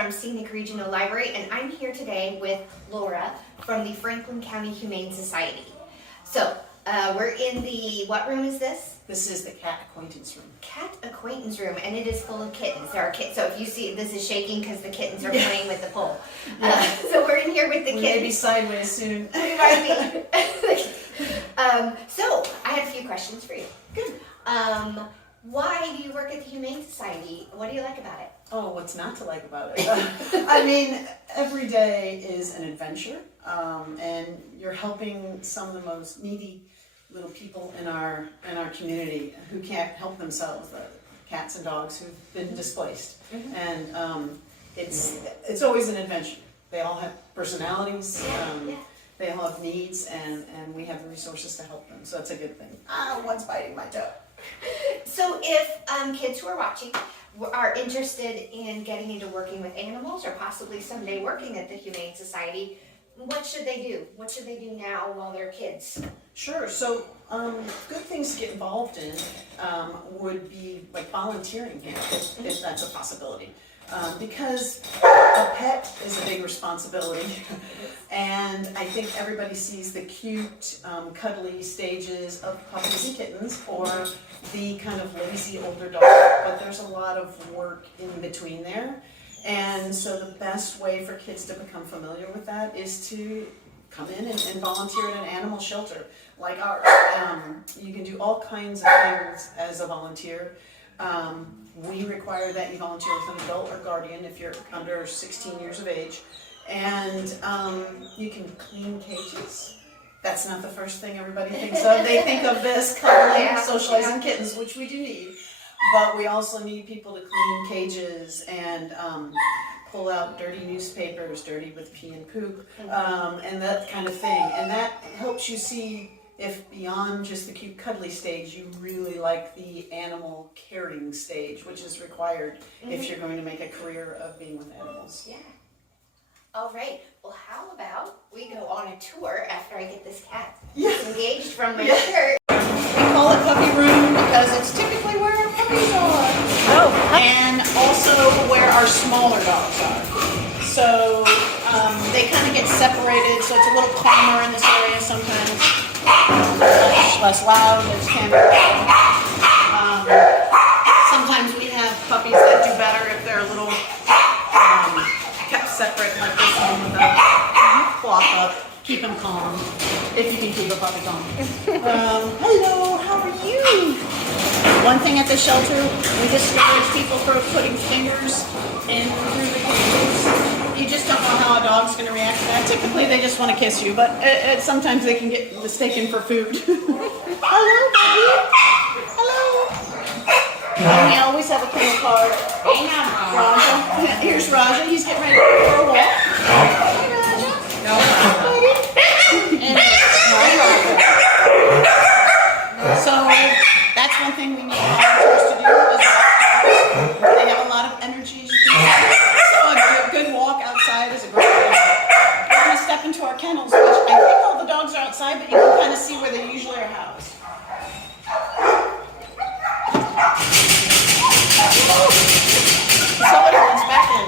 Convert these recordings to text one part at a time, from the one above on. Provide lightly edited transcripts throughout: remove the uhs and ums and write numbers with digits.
from Scenic Regional Library, and I'm here today with Laura from the Franklin County Humane Society. So, we're in the, what room is this? This is the cat acquaintance room. Cat acquaintance room, and it is full of kittens. There are kittens. So if you see, this is shaking because the kittens are playing with the pole. So we're in here with the kittens. We may be sideways soon. We might be. So I have a few questions for you. Good. Why do you work at the Humane Society? What do you like about it? Oh, what's not to like about it? I mean, every day is an adventure, and you're helping some of the most needy little people in our community who can't help themselves, the cats and dogs who've been displaced. Mm-hmm. And it's always an adventure. They all have personalities, they all have needs, and we have the resources to help them. So it's a good thing. One's biting my toe. So if kids who are watching are interested in getting into working with animals, or possibly someday working at the Humane Society, what should they do? What should they do now while they're kids? Sure. So good things to get involved in would be like volunteering here, if that's a possibility. Because a pet is a big responsibility, and I think everybody sees the cute, cuddly stages of puppies and kittens, or the kind of lazy older dog, but there's a lot of work in between there. And so the best way for kids to become familiar with that is to come in and volunteer at an animal shelter like ours. You can do all kinds of things as a volunteer. We require that you volunteer with an adult or guardian if you're under 16 years of age. And you can clean cages. That's not the first thing everybody thinks of. They think of this, cuddling, socializing kittens, which we do need. But we also need people to clean cages and pull out dirty newspapers, dirty with pee and poop, and that kind of thing. And that helps you see if beyond just the cute cuddly stage, you really like the animal caring stage, which is required if you're going to make a career of being with animals. Yeah. All right. Well, how about we go on a tour after I get this cat disengaged from my shirt? We call it puppy room because it's typically where our puppies are. Oh. And also where our smaller dogs are. So they kind of get separated, so it's a little calmer in this area sometimes. Less loud, there's camera. Sometimes we have puppies that do better if they're a little kept separate, like this one with a cloth up. Keep them calm, if you can keep a puppy calm. Hello, how are you? One thing at the shelter, we discourage people from putting fingers in through the cages. You just don't know how a dog's going to react to that. Typically, they just want to kiss you, but sometimes they can get mistaken for food. Hello, baby. Hello. And we always have a kennel card. Hey, Raja. Here's Raja. He's getting ready to go for a walk. Hey, Raja. No, so that's one thing we need volunteers to do. Is they have a lot of energy. So a good walk outside is a great thing. We're going to step into our kennels, which I think all the dogs are outside, but you can kind of see where they usually are housed. Somebody runs back in.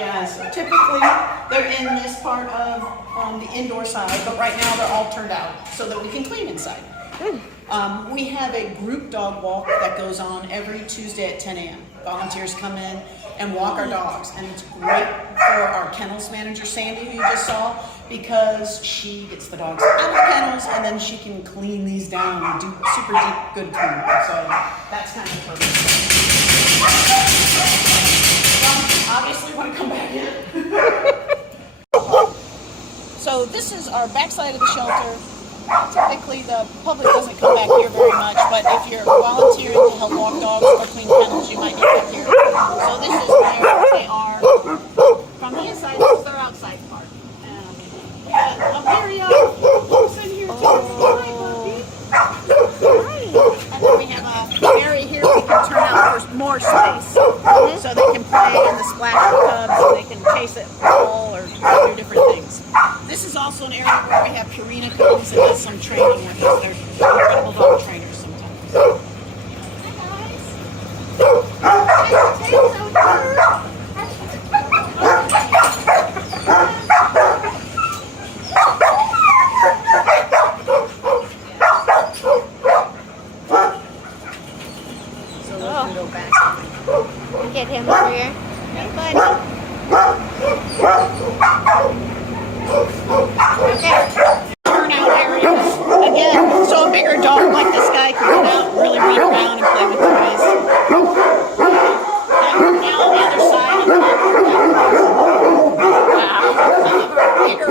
Yeah, so typically they're in this part of the indoor side, but right now they're all turned out so that we can clean inside. We have a group dog walk that goes on every Tuesday at 10 a.m. Volunteers come in and walk our dogs, and it's great for our kennels manager, Sandy, who you just saw, because she gets the dogs out of the kennels and then she can clean these down and do super deep, good cleaning. So that's kind of the purpose. Obviously want to come back in. So this is our backside of the shelter. Typically the public doesn't come back here very much, but if you're volunteering to help walk dogs or clean kennels, you might get back here. So this is where they are from the inside. This is their outside part. We got a Mario who's in here too. Hi, puppy. Hi. And then we have a area here we can turn out for more space. So they can play in the splash tubs, and they can chase it ball or do different things. This is also an area where we have Purina comes and does some training with us. They're incredible dog trainers sometimes. Hi guys. Hi, Tate's out here. get him over here. Hey, buddy. Okay. Turnout area. Again, so a bigger dog like this guy can get out and really run around and play with toys. And now on the other side. Wow. Bigger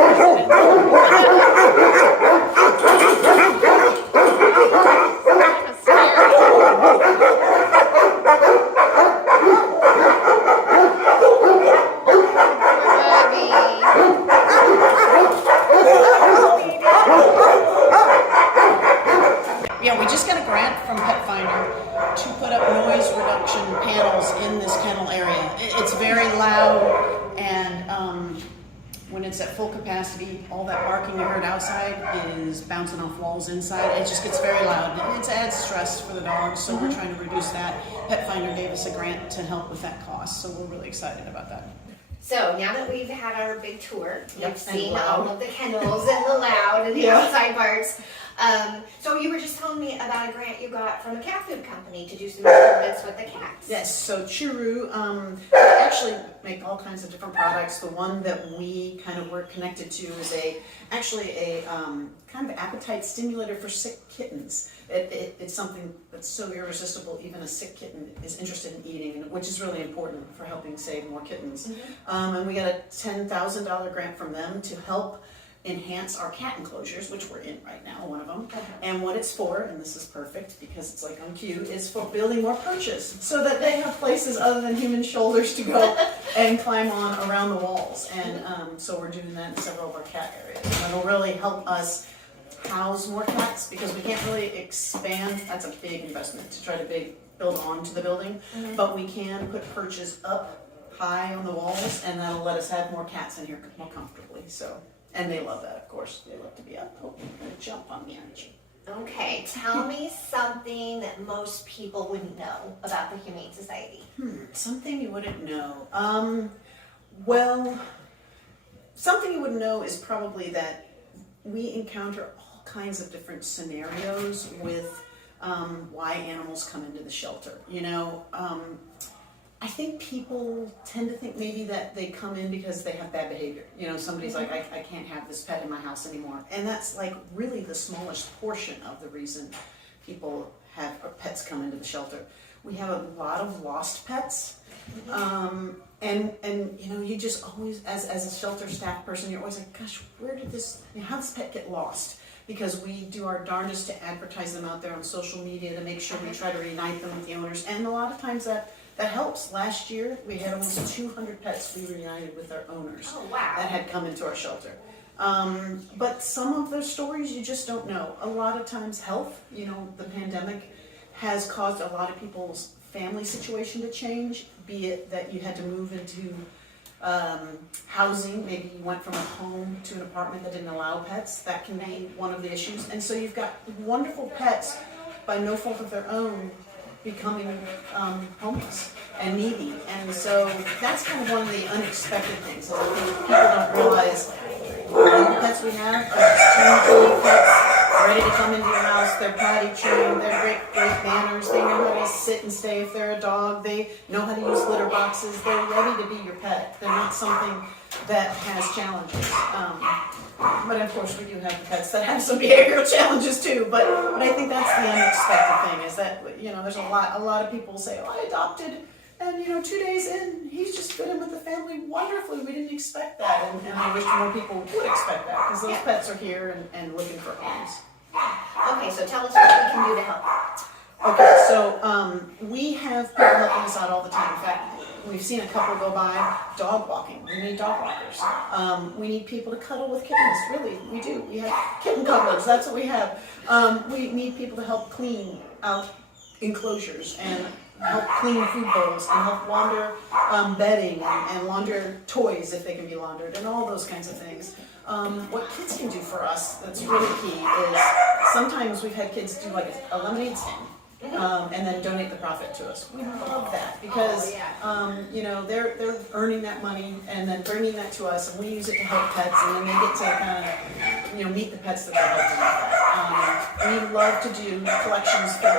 Yeah, we just got a grant from Pet Finder to put up noise reduction panels in this kennel area. It's very loud, and when it's at full capacity, all that barking you heard outside is bouncing off walls inside. It just gets very loud, and it adds stress for the dogs, so we're trying to reduce that. Pet Finder gave us a grant to help with that cost, so we're really excited about that. So now that we've had our big tour, Yep, we've seen and all of the kennels and the loud and the outside parts. So you were just telling me about a grant you got from a cat food company to do some improvements with the cats. Yes, so Chiru, they actually make all kinds of different products. The one that we kind of were connected to is actually a kind of appetite stimulator for sick kittens. It's something that's so irresistible, even a sick kitten is interested in eating, which is really important for helping save more kittens. Mm-hmm. And we got a $10,000 grant from them to help enhance our cat enclosures, which we're in right now, one of them. And what it's for, and this is perfect because it's like on cue, is for building more perches so that they have places other than human shoulders to go and climb on around the walls. And so we're doing that in several of our cat areas. And it'll really help us house more cats because we can't really expand. That's a big investment to try to build onto the building, but we can put perches up high on the walls, and that'll let us have more cats in here more comfortably. And they love that, of course. They love to be up. Oh, you're going to jump on me, aren't you? Okay, tell me something that most people wouldn't know about the Humane Society. Something you wouldn't know. Well, something you wouldn't know is probably that we encounter all kinds of different scenarios with why animals come into the shelter. You know, I think people tend to think maybe that they come in because they have bad behavior. You know, somebody's like, I can't have this pet in my house anymore. And that's like really the smallest portion of the reason people have pets come into the shelter. We have a lot of lost pets. And you know, you just always, as a shelter staff person, you're always like, gosh, how did this pet get lost? Because we do our darndest to advertise them out there on social media to make sure we try to reunite them with the owners. And a lot of times that helps. Last year, we had almost 200 pets we reunited with their owners that had come into our shelter. But some of those stories you just don't know. A lot of times health, you know, the pandemic has caused a lot of people's family situation to change, be it that you had to move into housing, maybe you went from a home to an apartment that didn't allow pets. That can be one of the issues. And so you've got wonderful pets by no fault of their own becoming homeless and needy. And so that's kind of one of the unexpected things. I think people don't realize the pets we have are trained pets, ready to come into your house. They're potty trained, they're great manners, they know how to sit and stay if they're a dog, they know how to use litter boxes, they're ready to be your pet. They're not something that has challenges. But of course we do have the pets that have some behavioral challenges too, but I think that's the unexpected thing is that, you know, there's a lot of people say, oh, I adopted, and you know, 2 days in, he's just fit in with the family wonderfully. We didn't expect that, and I wish more people would expect that because those pets are here and looking for homes. Okay, so tell us what we can do to help. Okay, so we have people helping us out all the time. In fact, we've seen a couple go by dog walking. We need dog walkers. We need people to cuddle with kittens. Really, we do. We have kitten cuddlers. That's what we have. We need people to help clean out enclosures and help clean food bowls and help launder bedding and launder toys if they can be laundered and all those kinds of things. What kids can do for us that's really key is sometimes we've had kids do like a lemonade stand. And then donate the profit to us. We love that because you know, they're earning that money and then bringing that to us, and we use it to help pets, and then they get to kind of, you know, meet the pets that they're helping. We love to do collections for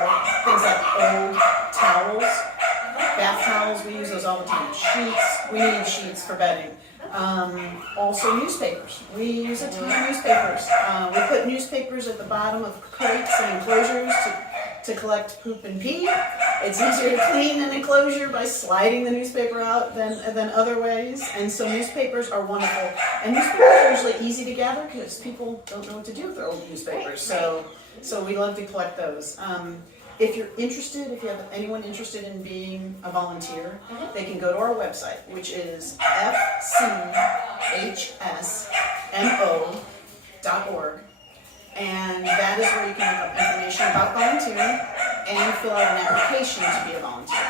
things like old towels Bath towels, we use those all the time. Sheets, we need sheets for bedding. Also newspapers, we use a ton of newspapers. We put newspapers at the bottom of crates and enclosures to collect poop and pee. It's easier to clean an enclosure by sliding the newspaper out than other ways. And so newspapers are wonderful. And newspapers are usually easy to gather because people don't know what to do with their old newspapers. So we love to collect those. If you're interested, if you have anyone interested in being a volunteer, they can go to our website, which is fchsmo.org. And that is where you can look up information about volunteering and fill out an application to be a volunteer.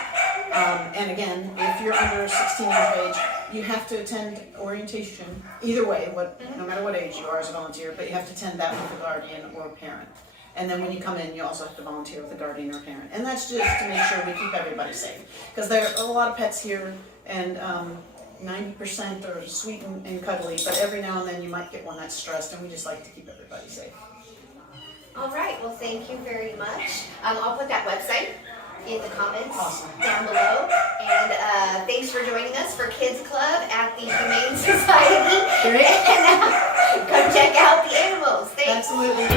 And again, if you're under 16 years of age, you have to attend orientation, either way, no matter what age you are as a volunteer, but you have to attend that with a guardian or a parent. And then when you come in, you also have to volunteer with a guardian or parent. And that's just to make sure we keep everybody safe. Because there are a lot of pets here, and 90% are sweet and cuddly, but every now and then you might get one that's stressed, and we just like to keep everybody safe. All right, well, thank you very much. I'll put that website in the comments down below. And thanks for joining us for Kids Club at the Humane Society. Great. And come check out the animals. Thanks. Absolutely.